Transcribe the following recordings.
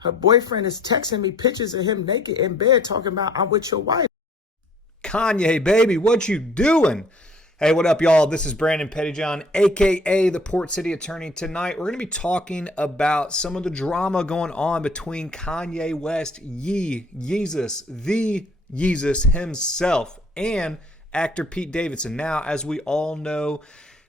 Her boyfriend is texting me pictures of him naked in bed talking about, I'm with your wife. Kanye, baby, what you doing? Hey, what up, y'all? This is Brandon Pettyjohn, aka the Port City Attorney. Tonight, we're going to be talking about some of the drama going on between Kanye West, Yeezus, the Yeezus himself, and actor Pete Davidson. Now, as we all know,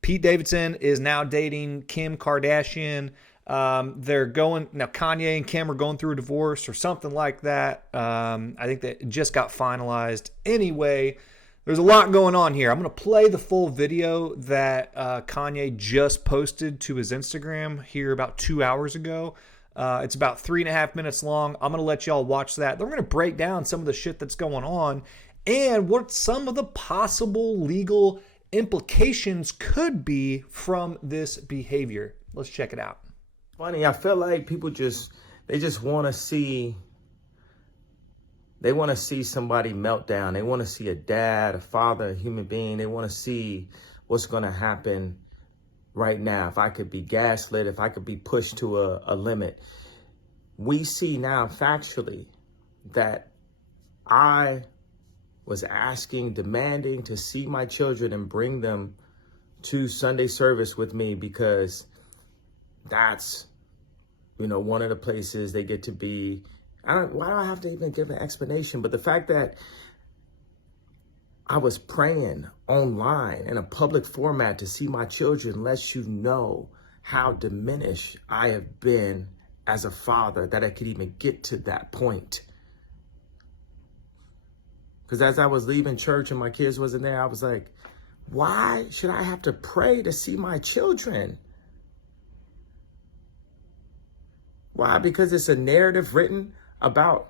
Pete Davidson is now dating Kim Kardashian. They're going now. Kanye and Kim are going through a divorce or something like that. I think that just got finalized. Anyway, there's a lot going on here. I'm going to play the full video that Kanye just posted to his Instagram here about 2 hours ago. It's about 3.5 minutes long. I'm going to let y'all watch that. Then we're going to break down some of the shit that's going on and what some of the possible legal implications could be from this behavior. Let's check it out. Funny, I feel like people they just want to see, they want to see somebody melt down. They want to see a dad, a father, a human being. They want to see what's going to happen right now. If I could be gaslit, if I could be pushed to a limit. We see now factually that I was asking, demanding to see my children and bring them to Sunday service with me because that's, one of the places they get to be. Why do I have to even give an explanation? But the fact that I was praying online in a public format to see my children lets you know how diminished I have been as a father, that I could even get to that point. Because as I was leaving church and my kids wasn't there, I was like, why should I have to pray to see my children? Why? Because it's a narrative written about,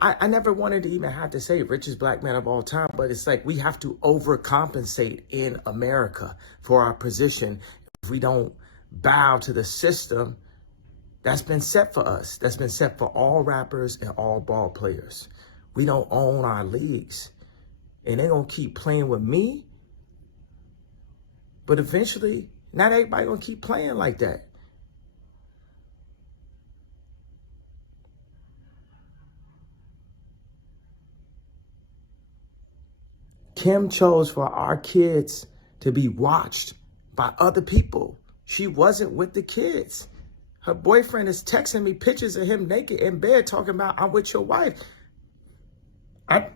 I never wanted to even have to say richest black man of all time, but it's like we have to overcompensate in America for our position if we don't bow to the system that's been set for us, that's been set for all rappers and all ball players. We don't own our leagues, and they're going to keep playing with me, but eventually, not everybody going to keep playing like that. Kim chose for our kids to be watched by other people. She wasn't with the kids. Her boyfriend is texting me pictures of him naked in bed talking about, I'm with your wife. I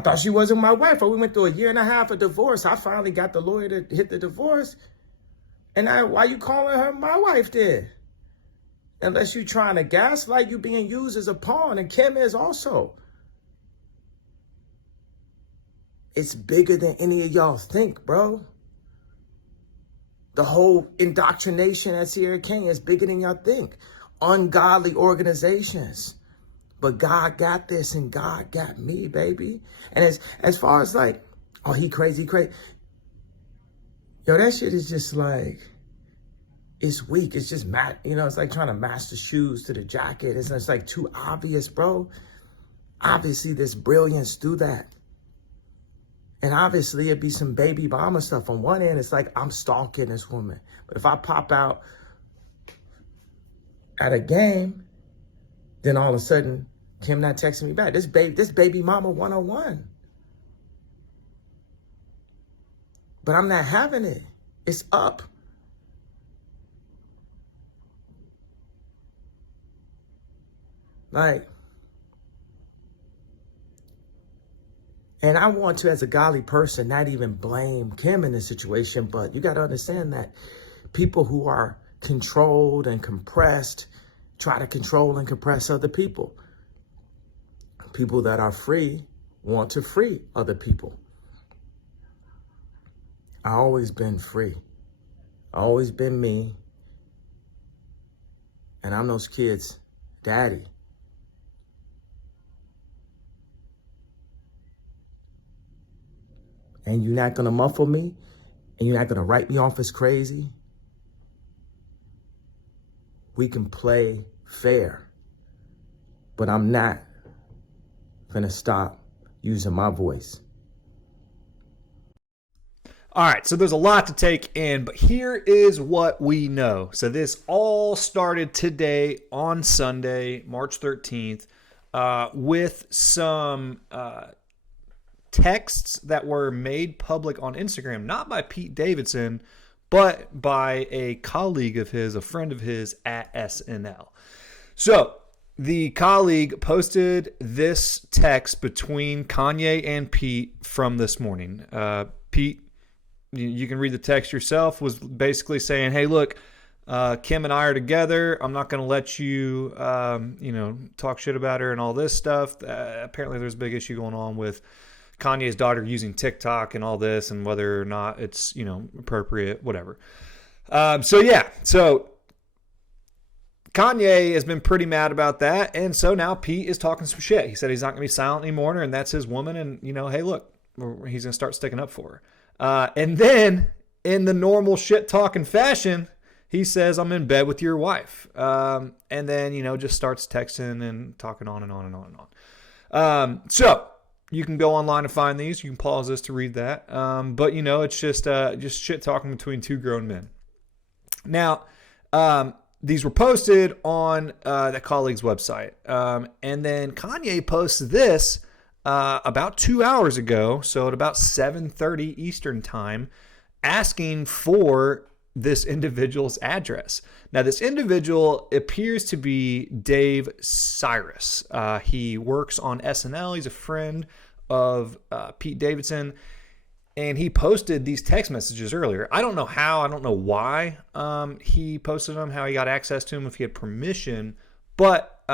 thought she wasn't my wife. We went through 1.5 years of divorce. I finally got the lawyer to hit the divorce. And why you calling her my wife then? Unless you trying to gaslight, you being used as a pawn, and Kim is also. It's bigger than any of y'all think, bro. The whole indoctrination at Sierra Canyon is bigger than y'all think. Ungodly organizations. But God got this and God got me, baby. And as far as like, oh, he crazy. Yo, that shit is just like, it's weak. It's just, it's like trying to match the shoes to the jacket. It's like too obvious, bro. Obviously, there's brilliance through that. And obviously, it'd be some baby mama stuff. On one end, it's like, I'm stalking this woman. But if I pop out at a game, then all of a sudden, Kim not texting me back. This baby mama 101. But I'm not having it. It's up. Like, and I want to, as a godly person, not even blame Kim in this situation, but you got to understand that people who are controlled and compressed try to control and compress other people. People that are free want to free other people. I always been free. Always been me. And I'm those kids' daddy. And you're not going to muffle me, and you're not going to write me off as crazy. We can play fair, but I'm not going to stop using my voice. All right, so there's a lot to take in, but here is what we know. So this all started today on Sunday, March 13th, with some texts that were made public on Instagram, not by Pete Davidson, but by a colleague of his, a friend of his at SNL. So the colleague posted this text between Kanye and Pete from this morning. Pete, you can read the text yourself, was basically saying, hey, look, Kim and I are together. I'm not going to let you, talk shit about her and all this stuff. Apparently there's a big issue going on with Kanye's daughter using TikTok and all this and whether or not it's, appropriate, whatever. So Kanye has been pretty mad about that. And so now Pete is talking some shit. He said he's not going to be silent anymore and that's his woman. And, hey, look, he's going to start sticking up for her. And then in the normal shit talking fashion, he says, I'm in bed with your wife. And then, just starts texting and talking on and on and on and on. So you can go online and find these. You can pause this to read that. But it's just shit talking between two grown men. Now, these were posted on that colleague's website. And then Kanye posts this about 2 hours ago, so at about 7:30 Eastern time, asking for this individual's address. Now, this individual appears to be Dave Cyrus. He works on SNL. He's a friend of Pete Davidson. And he posted these text messages earlier. I don't know how, I don't know why he posted them, how he got access to them, if he had permission. But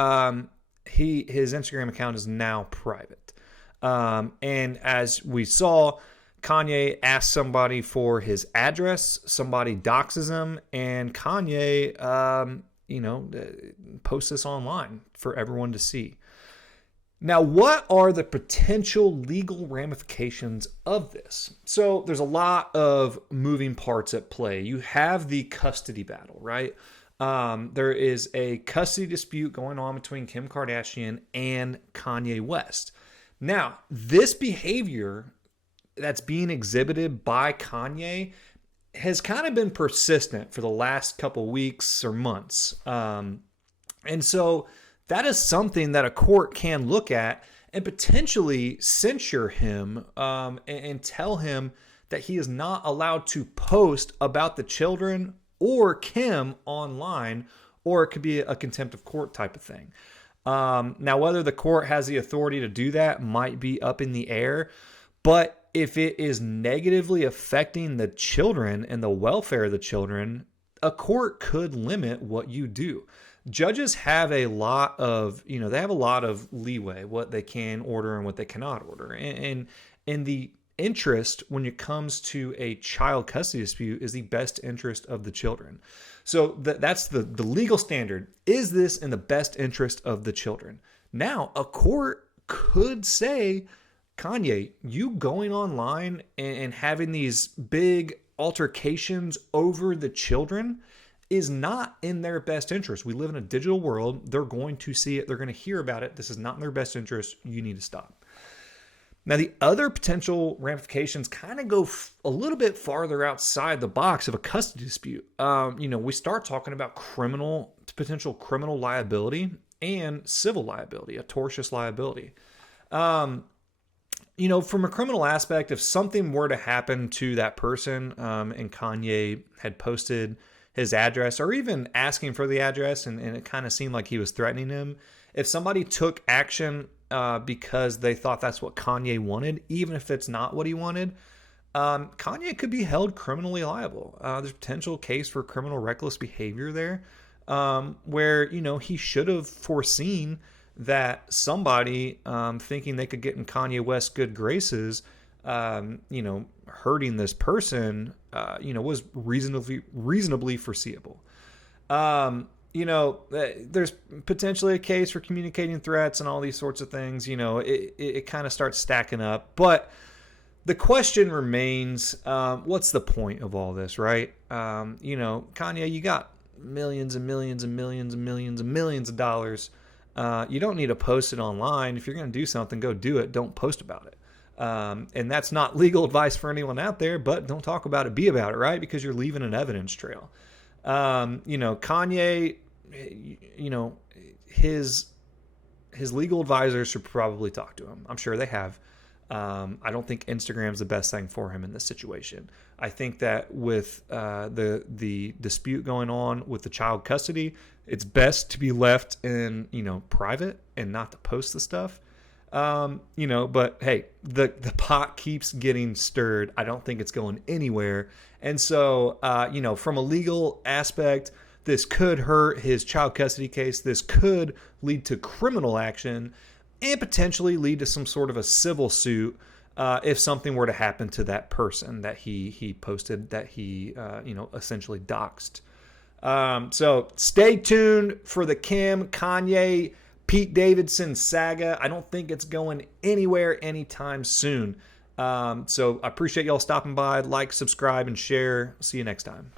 his Instagram account is now private. And as we saw, Kanye asked somebody for his address, somebody doxes him, and Kanye, posts this online for everyone to see. Now, what are the potential legal ramifications of this? So there's a lot of moving parts at play. You have the custody battle, right? There is a custody dispute going on between Kim Kardashian and Kanye West. Now, this behavior that's being exhibited by Kanye has kind of been persistent for the last couple weeks or months. And so that is something that a court can look at and potentially censure him and tell him that he is not allowed to post about the children or Kim online, or it could be a contempt of court type of thing. Now, whether the court has the authority to do that might be up in the air, but if it is negatively affecting the children and the welfare of the children, a court could limit what you do. Judges have a lot of, they have a lot of leeway, what they can order and what they cannot order. And the interest when it comes to a child custody dispute is the best interest of the children. So that's the legal standard. Is this in the best interest of the children? Now, a court could say, Kanye, you going online and having these big altercations over the children is not in their best interest. We live in a digital world. They're going to see it. They're going to hear about it. This is not in their best interest. You need to stop. Now, the other potential ramifications kind of go a little bit farther outside the box of a custody dispute. We start talking about potential criminal liability and civil liability, a tortious liability. From a criminal aspect, if something were to happen to that person and Kanye had posted his address or even asking for the address and it kind of seemed like he was threatening him, if somebody took action because they thought that's what Kanye wanted, even if it's not what he wanted, Kanye could be held criminally liable. There's a potential case for criminal reckless behavior there where, he should have foreseen that somebody thinking they could get in Kanye West's good graces, hurting this person, was reasonably foreseeable. There's potentially a case for communicating threats and all these sorts of things. It kind of starts stacking up. But the question remains, what's the point of all this, right? Kanye, you got millions and millions and millions and millions and millions of dollars. You don't need to post it online. If you're going to do something, go do it. Don't post about it. And that's not legal advice for anyone out there, but don't talk about it, be about it, right? Because you're leaving an evidence trail. Kanye, his legal advisors should probably talk to him. I'm sure they have. I don't think Instagram's the best thing for him in this situation. I think that with the dispute going on with the child custody, it's best to be left in private and not to post the stuff. But hey, the pot keeps getting stirred. I don't think it's going anywhere. And so, from a legal aspect, this could hurt his child custody case. This could lead to criminal action and potentially lead to some sort of a civil suit if something were to happen to that person that he posted, that he, essentially doxed. So stay tuned for the Kanye, Pete Davidson saga. I don't think it's going anywhere anytime soon. So I appreciate y'all stopping by. Like, subscribe, and share. See you next time.